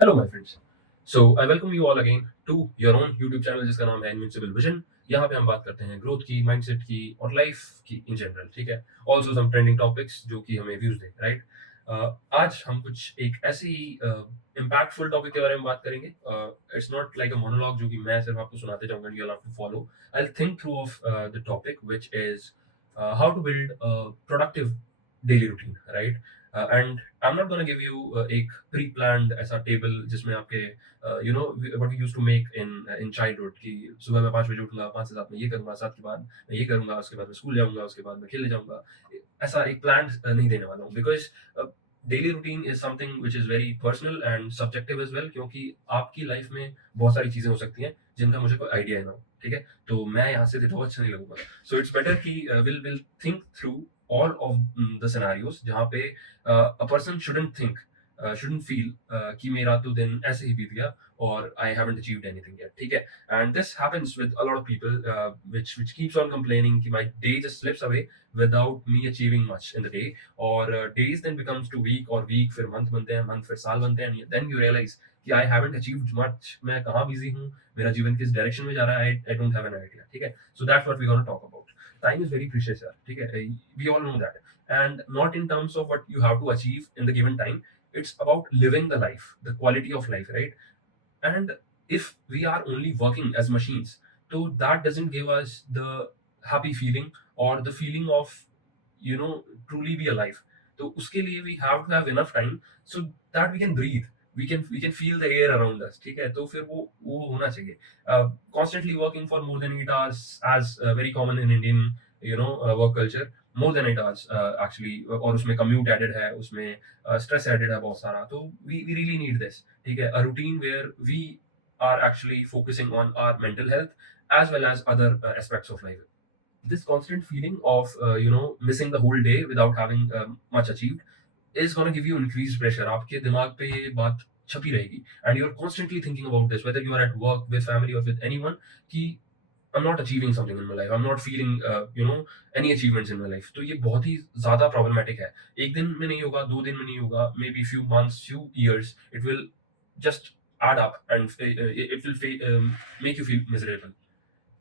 Hello my friends. So I welcome you all again to your own YouTube channel जिसका नाम है invincible vision. यहाँ पे हम बात करते हैं ग्रोथ की, माइंडसेट की और लाइफ की इन जनरल। ठीक है, ऑल्सो सम ट्रेंडिंग टॉपिक्स जो कि हमें व्यूज दें, राइट। आज हम कुछ एक ऐसी इम्पैक्टफुल टॉपिक के बारे में बात करेंगे। It's not like a monologue जो कि मैं सिर्फ आपको सुनाते जाऊंगा, you will have to follow. I will think through of the topic which is how to build a productive daily routine, right. And I am not gonna give you एक pre planned ऐसा table जिसमें आपके you know what we used to make in in childhood कि सुबह मैं 5 बजे उठूंगा, 5 से 7 में ये करूंगा, 7 के बाद मैं ये करूंगा, उसके बाद मैं स्कूल जाऊंगा, उसके बाद मैं खेलने जाऊंगा। ऐसा एक प्लान नहीं देने वाला हूँ, because daily routine is something which is very personal and subjective as well, क्योंकि आपकी लाइफ में बहुत सारी चीजें हो सकती हैं जिनका मुझे कोई आइडिया ना हो। ठीक है, तो मैं यहाँ से देता हूँ, अच्छा नहीं लगूंगा। सो इट्स बेटर कि will will think through all of the scenarios जहाँ पे a person shouldn't think, shouldn't feel कि मेरा तो दिन ऐसे ही बीत गया और I haven't achieved anything yet, ठीक है। And this happens with a lot of people, which keeps on complaining कि my day just slips away without me achieving much in the day, और days then becomes to week, और week फिर month बनते हैं, month फिर साल बनते हैं, and then you realize कि I haven't achieved much, मैं कहाँ busy हूँ, मेरा जीवन किस डायरेक्शन में जा रहा है, I don't have an idea, ठीक है। So that's what we're going to talk about. Time is very precious यार, ठीक है, we all know that, and not in terms of what you have to achieve in the given time. It's about living the life, the quality of life, right? And if we are only working as machines, so that doesn't give us the happy feeling or the feeling of truly be alive. तो उसके लिए we have to have enough time so that we can breathe, we can feel the air around us, ठीक है। तो फिर वो होना चाहिए। Constantly working for more than 8 hours, as very common in Indian work culture, more than 8 hours actually, और उसमें commute added है, उसमें stress added है बहुत सारा, तो we really need this, ठीक है। A routine where we are actually focusing on our mental health as well as other aspects of life. This constant feeling of missing the whole day without having much achieved is going to give you increased pressure. आपके दिमाग पे ये बात छपी रहेगी, and you're constantly thinking about this, whether you are at work, with family, or with anyone, कि I'm not achieving something in my life, I'm not feeling any achievements in my life. तो ये बहुत ही ज़्यादा problematic है। एक दिन में नहीं होगा, 2 दिन में नहीं होगा, maybe few months, few years, it will just add up, and it will make you feel miserable,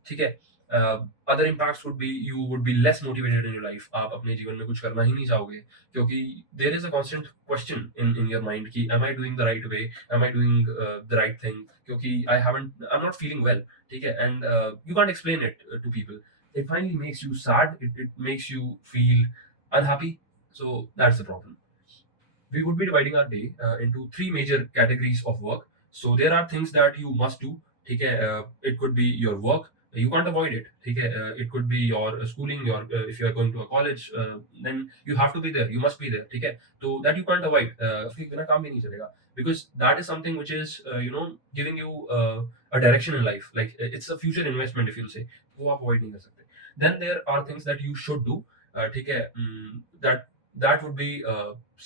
ठीक है। Other impacts would be, you would be less motivated in your life, आप अपने जीवन में कुछ करना ही नहीं चाहोगे, क्योंकि there is a constant question in your mind कि am I doing the right way, am I doing the right thing, क्योंकि I am not feeling well, ठीक है। And you can't explain it to people, it finally makes you sad, it makes you feel unhappy. So that's the problem. We would be dividing our day into three major categories of work. So there are things that you must do. ठीक है, it could be your work, you can't avoid it, ठीक है। It could be your schooling, your if you are going to a college, then you have to be there, you must be there, ठीक है। तो that you can't avoid, उसके बिना काम भी नहीं चलेगा, because that is something which is giving you a direction in life, like it's a future investment if you'll say, वो आप avoid नहीं कर सकते। Then there are things that you should do, ठीक है। that that would be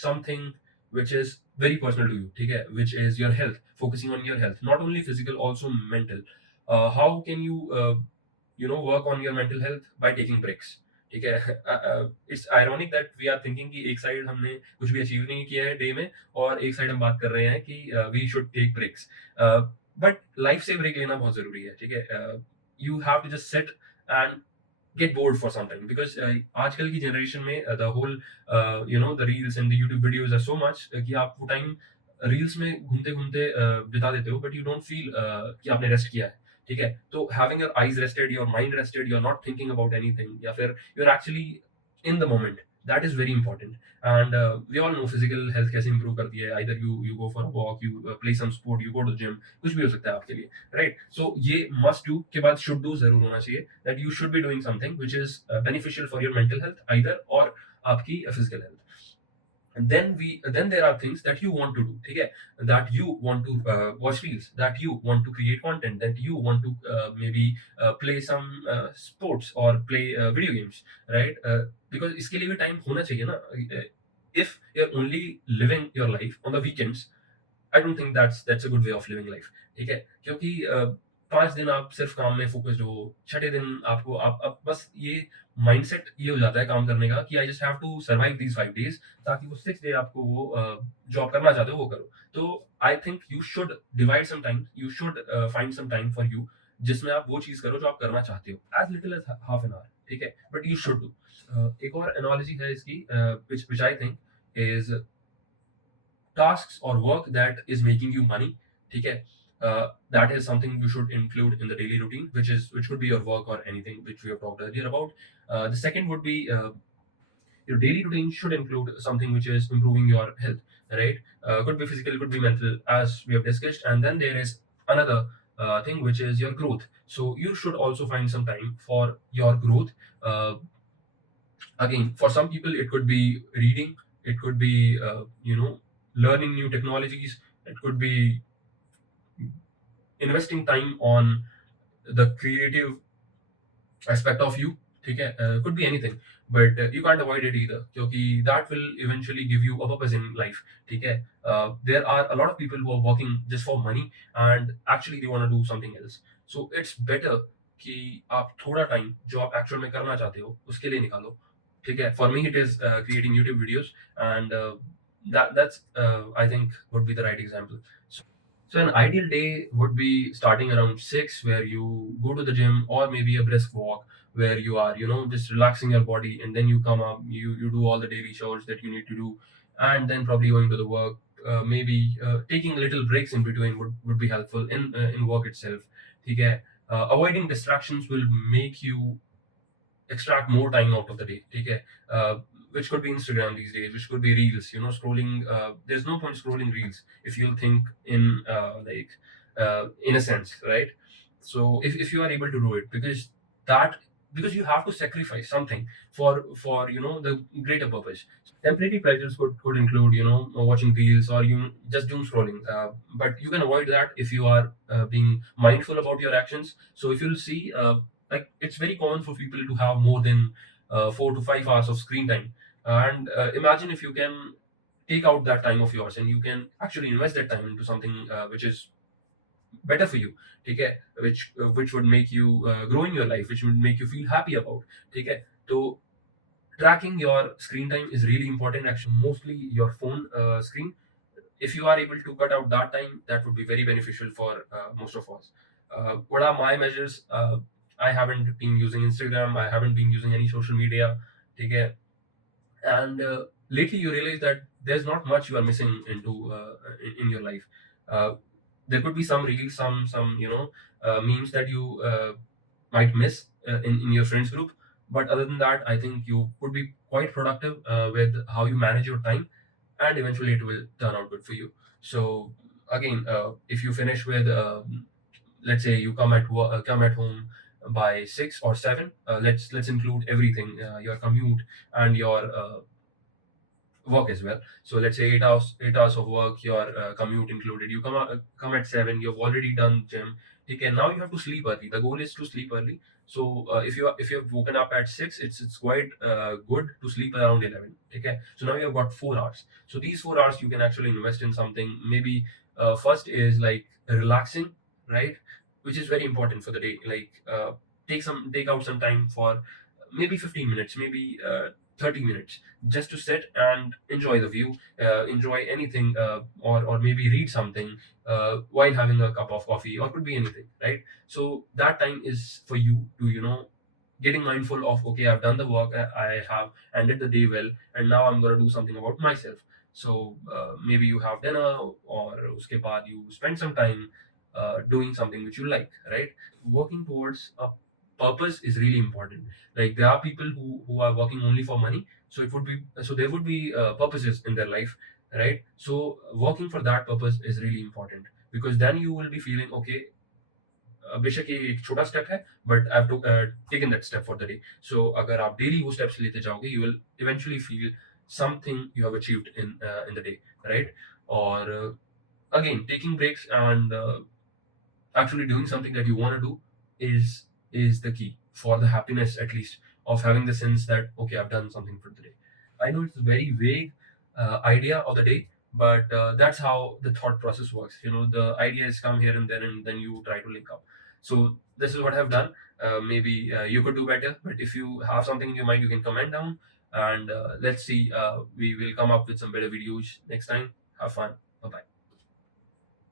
something which is very personal to you, ठीक है, which is your health, focusing on your health, not only physical, also mental. How can you work on your mental health? By taking breaks, ठीक है। It's ironic that we are thinking कि एक side हमने कुछ भी achieve नहीं किया है डे में, और एक साइड हम बात कर रहे हैं कि we should take breaks. But life से ब्रेक लेना बहुत जरूरी है, ठीक है। You have to just sit and get bored for some time, because आजकल की जनरेशन में the whole the reels and the YouTube videos are so much कि आप वो टाइम रील्स में घूमते घूमते बिता देते हो, बट यू डोंट फील कि आपने रेस्ट किया है, ठीक है। तो having your eyes rested, your mind rested, you are not thinking about anything, या फिर you are actually in the moment, that is very important. And we all know physical health कैसे इंप्रूव करती है, either you go for a walk, you play some sport, you go to gym, कुछ भी हो सकता है आपके लिए, राइट। सो ये मस्ट डू के बाद शुड डू जरूर होना चाहिए, that you should be doing something which is beneficial for your mental health either, और आपकी physical health. And then there are things that you want to do, ठीक है, that you want to watch reels, that you want to create content, that you want to maybe play some sports or play video games, right? Because इसके लिए भी time होना चाहिए ना। If you're only living your life on the weekends, I don't think that's a good way of living life, ठीक है। क्योंकि 5 दिन आप सिर्फ़ काम में फ़ोकस्ड हो, छठे दिन आपको आप बस ये माइंडसेट ये हो जाता है काम करने का कि I just have to survive these 5 days, ताकि वो 6th डे आपको वो जॉब करना चाहते हो वो करो। तो I think you should divide some time, you should find some time for you, जिसमें आप वो चीज़ करो जो आप करना चाहते हो, as little as half an hour, ठीक है? But you should do. एक और एनालॉजी है इसकी, which I think is tasks or work that is making you money, ठीक है? That is something you should include in the daily routine, which could be your work or anything which we have talked earlier about. The second would be, your daily routine should include something which is improving your health, right? Could be physical, could be mental, as we have discussed. And then there is another thing, which is your growth. So you should also find some time for your growth. Uh, Again, for some people it could be reading, it could be learning new technologies, it could be investing time on the creative aspect of you, ठीक है? Could be anything, but you can't avoid it either, क्योंकि that will eventually give you a purpose in life, ठीक है? There are a lot of people who are working just for money, and actually they want to do something else. So it's better कि आप थोड़ा time जो आप actual में करना चाहते हो उसके लिए निकालो, ठीक है? For me it is creating YouTube videos, and that's I think would be the right example. So an ideal day would be starting around 6, where you go to the gym or maybe a brisk walk, where you are, just relaxing your body, and then you come up, you do all the daily chores that you need to do, and then probably going to the work. Maybe taking little breaks in between would be helpful in work itself. Okay? Avoiding distractions will make you extract more time out of the day, okay? Which could be Instagram these days, which could be reels, scrolling. There's no point scrolling reels if you'll think in a sense, right? So if you are able to do it, that because you have to sacrifice something for the greater purpose. Temporary pleasures could include, watching reels or you just doom scrolling, but you can avoid that if you are being mindful about your actions. So if you'll see, like, it's very common for people to have more than 4 to 5 hours of screen time, and imagine if you can take out that time of yours and you can actually invest that time into something which is better for you, okay? Which would make you grow in your life, which would make you feel happy about, okay? So tracking your screen time is really important, actually, mostly your phone screen. If you are able to cut out that time, that would be very beneficial for most of us. What are my measures? I haven't been using Instagram, I haven't been using any social media, okay? And lately you realize that there's not much you are missing into in your life. uh, there could be some reels, some memes that you might miss in your friends group, but other than that, I think you would be quite productive with how you manage your time, and eventually it will turn out good for you. So again, if you finish with let's say you come at home by 6 or 7, let's include everything, your commute and your work as well. So let's say 8 hours of work, your commute included. You come at 7. You've already done gym. Okay, now you have to sleep early. The goal is to sleep early. So if you have woken up at 6, it's quite good to sleep around 11. Okay, so now you have got 4 hours. So these 4 hours you can actually invest in something. Maybe first is like relaxing, right? Which is very important for the day. Like take out some time for maybe 15 minutes, maybe 30 minutes, just to sit and enjoy the view, enjoy anything, or maybe read something while having a cup of coffee, or could be anything, right? So that time is for you to, getting mindful of, okay, I've done the work, I have ended the day well, and now I'm going to do something about myself. So maybe you have dinner, or uske baad you spend some time doing something which you like, right? Working towards a purpose is really important. Like, there are people who are working only for money, so there would be purposes in their life, right? So working for that purpose is really important, because then you will be feeling, okay, बेशक ये एक छोटा step है, but I have to taken that step for the day. So अगर आप daily वो steps लेते जाओगे, you will eventually feel something you have achieved in the day, right? और again, taking breaks and actually doing something that you want to do is the key for the happiness, at least, of having the sense that, okay, I've done something for the day. I know it's a very vague idea of the day, but that's how the thought process works. The ideas come here and then you try to link up. So this is what I've done. Maybe you could do better, but if you have something in your mind, you can comment down, and let's see. We will come up with some better videos next time. Have fun.